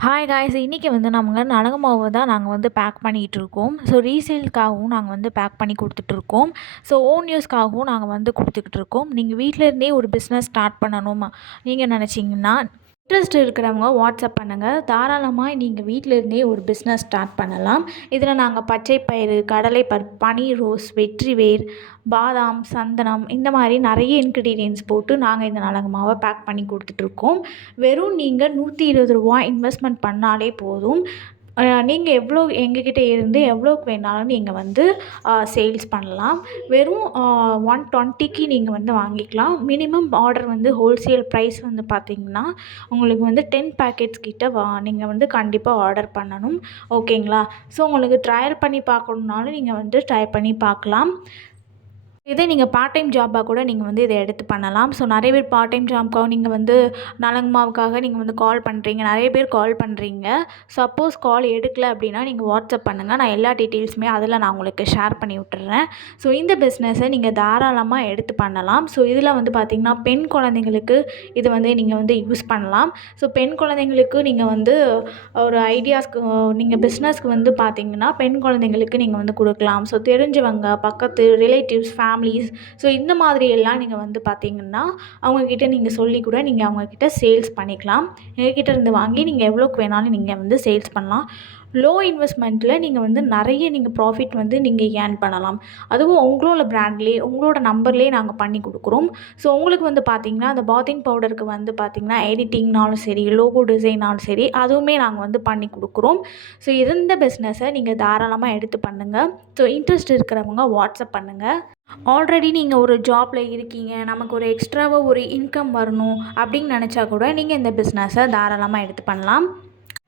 Hi guys இன்றைக்கி வந்து நம்ம நலங்கு மாவு தான் நாங்கள் வந்து பேக் பண்ணிகிட்ருக்கோம் ஸோ ரீசேலுக்காகவும் நாங்கள் வந்து பேக் பண்ணி கொடுத்துட்ருக்கோம் ஸோ ஓன் யூஸ்க்காகவும் நாங்கள் வந்து கொடுத்துக்கிட்டு இருக்கோம் நீங்கள் வீட்டில் இருந்தே ஒரு பிஸ்னஸ் ஸ்டார்ட் பண்ணணும்? நீங்கள் நினச்சிங்கன்னா இன்ட்ரெஸ்ட் இருக்கிறவங்க வாட்ஸ்அப் பண்ணுங்கள் தாராளமாக நீங்கள் வீட்டிலிருந்தே ஒரு பிஸ்னஸ் ஸ்டார்ட் பண்ணலாம். இதில் நாங்கள் பச்சை பயிறு கடலை பருப்பு பனீர் ரோஸ் வெற்றிவேர் பாதாம் சந்தனம் இந்த மாதிரி நிறைய இன்க்ரீடியன்ஸ் போட்டு நாங்கள் இந்த நலங்கு மாவை பேக் பண்ணி கொடுத்துட்ருக்கோம் வெறும் நீங்கள் நூற்றி இருபது ரூபா இன்வெஸ்ட்மெண்ட் பண்ணாலே போதும். நீங்கள் எவ்வளோ எங்கக்கிட்ட இருந்து எவ்வளோக்கு வேணாலும் நீங்கள் வந்து சேல்ஸ் பண்ணலாம். வெறும் ஒன் டுவெண்ட்டிக்கு நீங்கள் வந்து வாங்கிக்கலாம். மினிமம் ஆர்டர் வந்து ஹோல்சேல் ப்ரைஸ் வந்து பார்த்திங்கன்னா உங்களுக்கு வந்து டென் பேக்கெட்ஸ் கிட்ட வா நீங்கள் வந்து கண்டிப்பாக ஆர்டர் பண்ணணும். ஓகேங்களா ஸோ உங்களுக்கு ட்ரையல் பண்ணி பார்க்கணுன்னாலும் நீங்கள் வந்து ட்ரை பண்ணி பார்க்கலாம் இதே நீங்கள் பார்ட் டைம் ஜாப்பாக கூட நீங்கள் வந்து இதை எடுத்து பண்ணலாம். ஸோ நிறைய பேர் பார்ட் டைம் ஜாப்க்காக நீங்கள் வந்து நலங்குமாவுக்காக நீங்கள் வந்து கால் பண்ணுறீங்க நிறைய பேர் கால் பண்ணுறீங்க சப்போஸ் கால் எடுக்கல அப்படின்னா நீங்கள் வாட்ஸ்அப் பண்ணுங்கள் நான் எல்லா டீட்டெயில்ஸுமே அதில் நான் உங்களுக்கு ஷேர் பண்ணி விட்டுறேன். ஸோ இந்த பிஸ்னஸை நீங்கள் தாராளமாக எடுத்து பண்ணலாம். ஸோ இதில் வந்து பார்த்திங்கன்னா பெண் குழந்தைங்களுக்கு இது வந்து நீங்கள் வந்து யூஸ் பண்ணலாம். ஸோ பெண் குழந்தைங்களுக்கு நீங்கள் வந்து ஒரு ஐடியாஸ்க்கு நீங்கள் பிஸ்னஸ்க்கு வந்து பார்த்திங்கன்னா பெண் குழந்தைங்களுக்கு நீங்கள் வந்து கொடுக்கலாம். ஸோ தெரிஞ்சவங்க பக்கத்து ரிலேட்டிவ்ஸ் ஃபேமிலி ஃபேமிலிஸ் ஸோ இந்த மாதிரி எல்லாம் நீங்கள் வந்து பார்த்தீங்கன்னா அவங்கக்கிட்ட நீங்கள் சொல்லி கூட நீங்கள் அவங்கக்கிட்ட சேல்ஸ் பண்ணிக்கலாம். எங்ககிட்ட இருந்து வாங்கி நீங்கள் எவ்வளோக்கு வேணாலும் நீங்கள் வந்து சேல்ஸ் பண்ணலாம். லோ இன்வெஸ்ட்மெண்ட்டில் நீங்கள் வந்து நிறைய நீங்கள் ப்ராஃபிட் வந்து நீங்கள் ஏர்ன் பண்ணலாம். அதுவும் உங்களோட ப்ராண்ட்லேயே உங்களோட நம்பர்லேயே நாங்கள் பண்ணி கொடுக்குறோம். ஸோ உங்களுக்கு வந்து பார்த்திங்கன்னா அந்த பாத்திங் பவுடருக்கு வந்து பார்த்திங்கன்னா எடிட்டிங்னாலும் சரி லோகோ டிசைனாலும் சரி அதுவுமே நாங்கள் வந்து பண்ணி கொடுக்குறோம். ஸோ இருந்த பிஸ்னஸை நீங்கள் தாராளமாக எடுத்து பண்ணுங்கள் ஸோ இன்ட்ரெஸ்ட் இருக்கிறவங்க வாட்ஸ்அப் பண்ணுங்கள் ஆல்ரெடி நீங்கள் ஒரு ஜாப்பில் இருக்கீங்க நமக்கு ஒரு எக்ஸ்ட்ராவாக ஒரு இன்கம் வரணும் அப்படின்னு நினச்சா கூட நீங்கள் இந்த பிஸ்னஸை தாராளமாக எடுத்து பண்ணலாம்.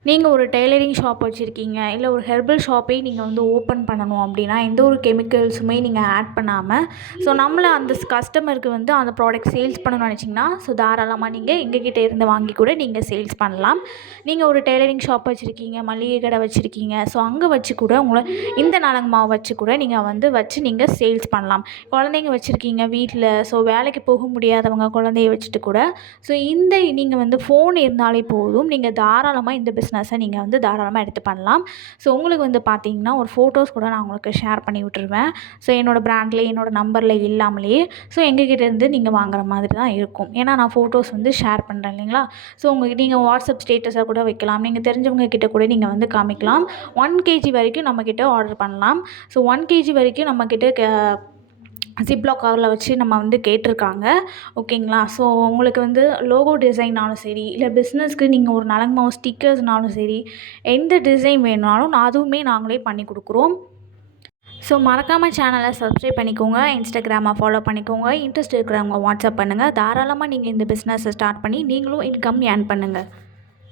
நீங்கள் ஒரு டெய்லரிங் ஷாப் வச்சுருக்கீங்க இல்லை ஒரு ஹெர்பல் ஷாப்பே நீங்கள் வந்து ஓப்பன் பண்ணணும் அப்படின்னா எந்த ஒரு கெமிக்கல்ஸுமே நீங்கள் ஆட் பண்ணாமல் ஸோ நம்மளை அந்த கஸ்டமருக்கு வந்து அந்த ப்ராடக்ட் சேல்ஸ் பண்ணணும்னு நினச்சிங்கன்னா ஸோ தாராளமாக நீங்கள் எங்ககிட்ட இருந்து வாங்கி கூட நீங்கள் சேல்ஸ் பண்ணலாம். நீங்கள் ஒரு டெய்லரிங் ஷாப் வச்சுருக்கீங்க மளிகை கடை வச்சுருக்கீங்க ஸோ அங்கே வச்சு கூட உங்களை இந்த நலங்கு மாவு வச்சு கூட நீங்கள் வந்து வச்சு நீங்கள் சேல்ஸ் பண்ணலாம். குழந்தைங்க வச்சுருக்கீங்க வீட்டில் ஸோ வேலைக்கு போக முடியாதவங்க குழந்தைய வச்சுட்டு கூட ஸோ இந்த நீங்கள் வந்து ஃபோன் இருந்தாலே போதும் நீங்கள் தாராளமாக இந்த பிஸ்னஸ் பிஸ்னஸை நீங்கள் வந்து தாராளமாக எடுத்து பண்ணலாம். ஸோ உங்களுக்கு வந்து பார்த்தீங்கன்னா ஒரு ஃபோட்டோஸ் கூட நான் உங்களுக்கு ஷேர் பண்ணி விட்டுருவேன். ஸோ என்னோடய ப்ராண்டில் என்னோடய நம்பரில் இல்லாமலேயே ஸோ எங்ககிட்ட இருந்து நீங்கள் வாங்குற மாதிரி தான் இருக்கும். ஏன்னா நான் ஃபோட்டோஸ் வந்து ஷேர் பண்ணுறேன் இல்லைங்களா? ஸோ உங்கள் நீங்கள் வாட்ஸ்அப் ஸ்டேட்டஸாக கூட வைக்கலாம். நீங்கள் தெரிஞ்சவங்க கிட்ட கூட நீங்கள் வந்து காமிக்கலாம். ஒன் கேஜி வரைக்கும் நம்மக்கிட்ட ஆர்டர் பண்ணலாம். ஸோ ஒன் கேஜி வரைக்கும் நம்மக்கிட்ட ஜிப்லாக் கவரில் வச்சு நம்ம வந்து கேட்டிருக்காங்க. ஓகேங்களா ஸோ உங்களுக்கு வந்து லோகோ டிசைன்னாலும் சரி இல்லை பிஸ்னஸ்க்கு நீங்கள் ஒரு நலங்கு ஸ்டிக்கர்ஸ்னாலும் சரி எந்த டிசைன் வேணுனாலும் அதுவுமே நாங்களே பண்ணி கொடுக்குறோம். ஸோ மறக்காமல் சேனலை சப்ஸ்கிரைப் பண்ணிக்கோங்க இன்ஸ்டாகிராமை ஃபாலோ பண்ணிக்கோங்க இன்ட்ரெஸ்ட் இருக்கிறவங்க வாட்ஸ்அப் பண்ணுங்கள் தாராளமாக நீங்கள் இந்த பிஸ்னஸை ஸ்டார்ட் பண்ணி நீங்களும் இன்கம் ஏர்ன் பண்ணுங்கள்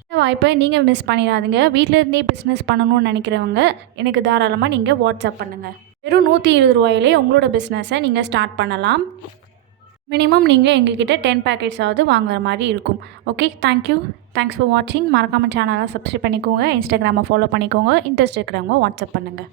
இந்த வாய்ப்பை நீங்கள் மிஸ் பண்ணிடாதீங்க. வீட்டிலேருந்தே பிஸ்னஸ் பண்ணணும்னு நினைக்கிறவங்க எனக்கு தாராளமாக நீங்கள் வாட்ஸ்அப் பண்ணுங்கள் வெறும் நூற்றி இருபது ரூபாயிலே உங்களோட பிஸ்னஸை நீங்கள் ஸ்டார்ட் பண்ணலாம். மினிமம் நீங்கள் எங்ககிட்ட டென் பேக்கெட்ஸாவது வாங்குற மாதிரி இருக்கும். ஓகே தேங்க்யூ தேங்க்ஸ் ஃபார் வாட்சிங் மறக்காமல் சேனலாக சப்ஸ்கிரைப் பண்ணிக்கோங்க. இன்ஸ்டாகிராமை ஃபாலோ பண்ணிக்கோங்க. இன்ட்ரெஸ்ட் இருக்கிறவங்க வாட்ஸ்அப் பண்ணுங்கள்